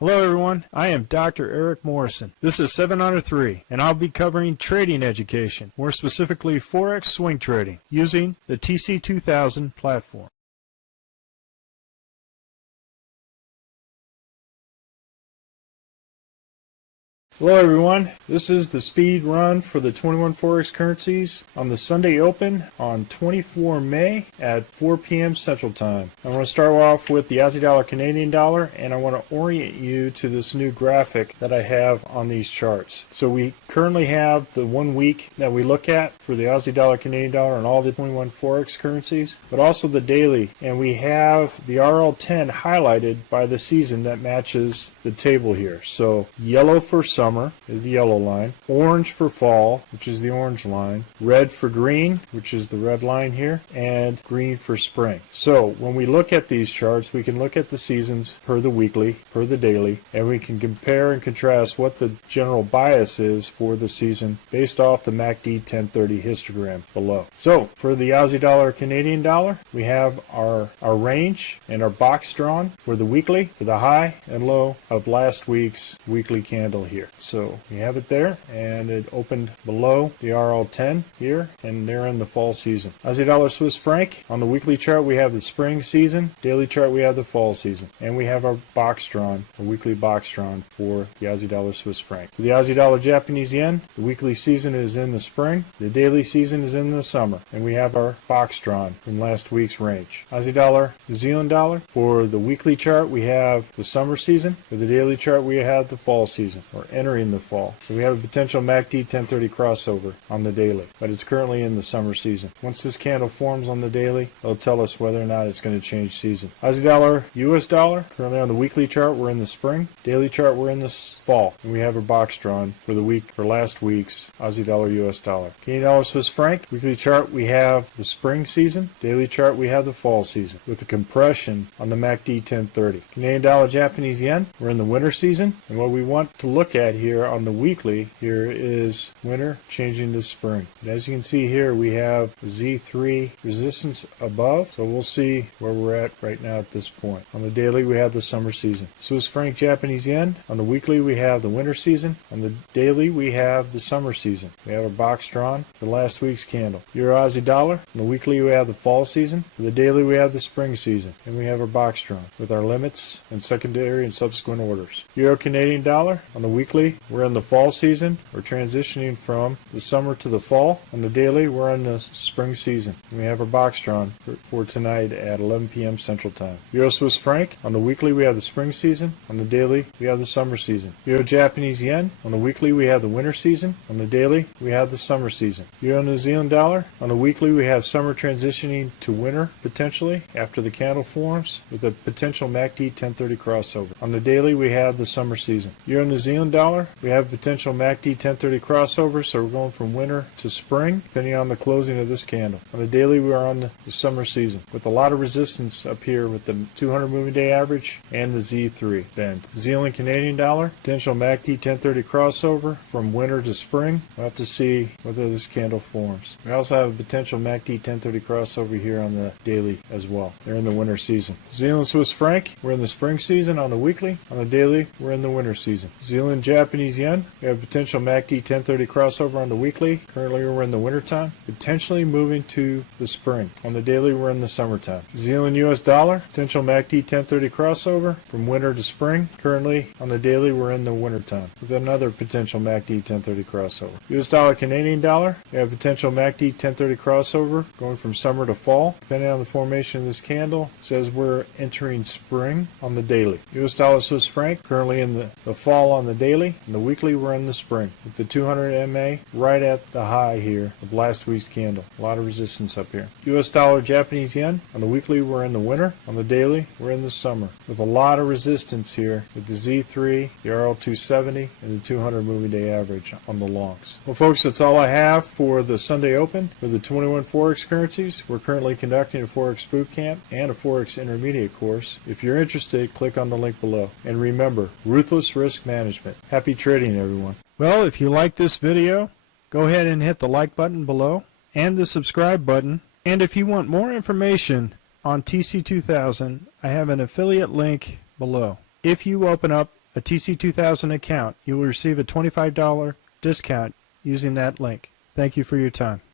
Hello everyone, I am Dr. Eric Morrison. This is 7 Under 3, and I'll be covering trading education, more specifically Forex swing trading, using the TC2000 platform. Hello everyone, this is the speed run for the 21 Forex currencies on the Sunday Open on 24 May at 4 p.m. Central Time. I want to start off with the Aussie dollar, Canadian dollar, and I want to orient you to this new graphic that I have on these charts. So we currently have the 1 week that we look at for the Aussie dollar, Canadian dollar, and all the 21 Forex currencies, but also the daily, and we have the RL10 highlighted by the season that matches the table here. So yellow for summer is the yellow line, orange for fall, which is the orange line, red for green, which is the red line here, and green for spring. So when we look at these charts, we can look at the seasons per the weekly, per the daily, and we can compare and contrast what the general bias is for the season based off the MACD 1030 histogram below. So for the Aussie dollar, Canadian dollar, we have our range and our box drawn for the weekly, for the high and low of last week's weekly candle here. So we have it there, and it opened below the RL10 here, and they're in the fall season. Aussie dollar, Swiss franc, on the weekly chart we have the spring season, daily chart we have the fall season, and we have our box drawn, a weekly box drawn for the Aussie dollar, Swiss franc. For the Aussie dollar, Japanese yen, the weekly season is in the spring, the daily season is in the summer, and we have our box drawn from last week's range. Aussie dollar, New Zealand dollar, for the weekly chart we have the summer season, for the daily chart we have the fall season, or entering the fall. So we have a potential MACD 1030 crossover on the daily, but it's currently in the summer season. Once this candle forms on the daily, it'll tell us whether or not it's going to change season. Aussie dollar, US dollar, currently on the weekly chart we're in the spring, daily chart we're in the fall, and we have a box drawn for the week, for last week's Aussie dollar, US dollar. Canadian dollar, Swiss franc, weekly chart we have the spring season, daily chart we have the fall season, with a compression on the MACD 1030. Canadian dollar, Japanese yen, we're in the winter season, and what we want to look at here on the weekly here is winter changing to spring. And as you can see here, we have Z3 resistance above, so we'll see where we're at right now at this point. On the daily we have the summer season. Swiss franc, Japanese yen, on the weekly we have the winter season, on the daily we have the summer season. We have a box drawn for last week's candle. Euro Aussie dollar, on the weekly we have the fall season, for the daily we have the spring season, and we have our box drawn with our limits and secondary and subsequent orders. Euro Canadian dollar, on the weekly we're in the fall season. We're transitioning from the summer to the fall. On the daily, we're in the spring season. We have our box drawn for tonight at 11 p.m. Central Time. Euro Swiss franc, on the weekly, we have the spring season. On the daily, we have the summer season. Euro Japanese yen, on the weekly, we have the winter season. On the daily, we have the summer season. Euro New Zealand dollar, on the weekly, we have summer transitioning to winter, potentially, after the candle forms, with a potential MACD 1030 crossover. On the daily, we have the summer season. Euro New Zealand dollar, we have potential MACD 1030 crossover, so we're going from winter to spring, depending on the closing of this candle. On the daily, we are on the summer season, with a lot of resistance up here with the 200 moving day average and the Z3 bend. Zealand Canadian dollar, potential MACD 1030 crossover from winter to spring. We'll have to see whether this candle forms. We also have a potential MACD 1030 crossover here on the daily as well. They're in the winter season. Zealand Swiss franc, we're in the spring season on the weekly. On the daily, we're in the winter season. Zealand Japanese yen, we have potential MACD 1030 crossover on the weekly. Currently we're in the winter time, potentially moving to the spring. On the daily we're in the summertime. Zealand US dollar, potential MACD 1030 crossover from winter to spring. Currently on the daily we're in the winter time with another potential MACD 1030 crossover. US dollar, Canadian dollar, we have potential MACD 1030 crossover going from summer to fall. Depending on the formation of this candle, it says we're entering spring on the daily. US dollar, Swiss franc, currently in the fall on the daily. On the weekly we're in the spring with the 200 MA right at the high here of last week's candle. A lot of resistance up here. US dollar, Japanese yen, on the weekly we're in the winter. On the daily we're in the summer with a lot of resistance here with the Z3, the RL270, and the 200 moving day average on the longs. Well folks, that's all I have for the Sunday Open for the 21 Forex currencies. We're currently conducting a Forex boot camp and a Forex intermediate course. If you're interested, click on the link below. And remember, ruthless risk management. Happy trading, everyone. Well, if you like this video, go ahead and hit the like button below and the subscribe button. And if you want more information on TC2000, I have an affiliate link below. If you open up a TC2000 account, you will receive a $25 discount using that link. Thank you for your time.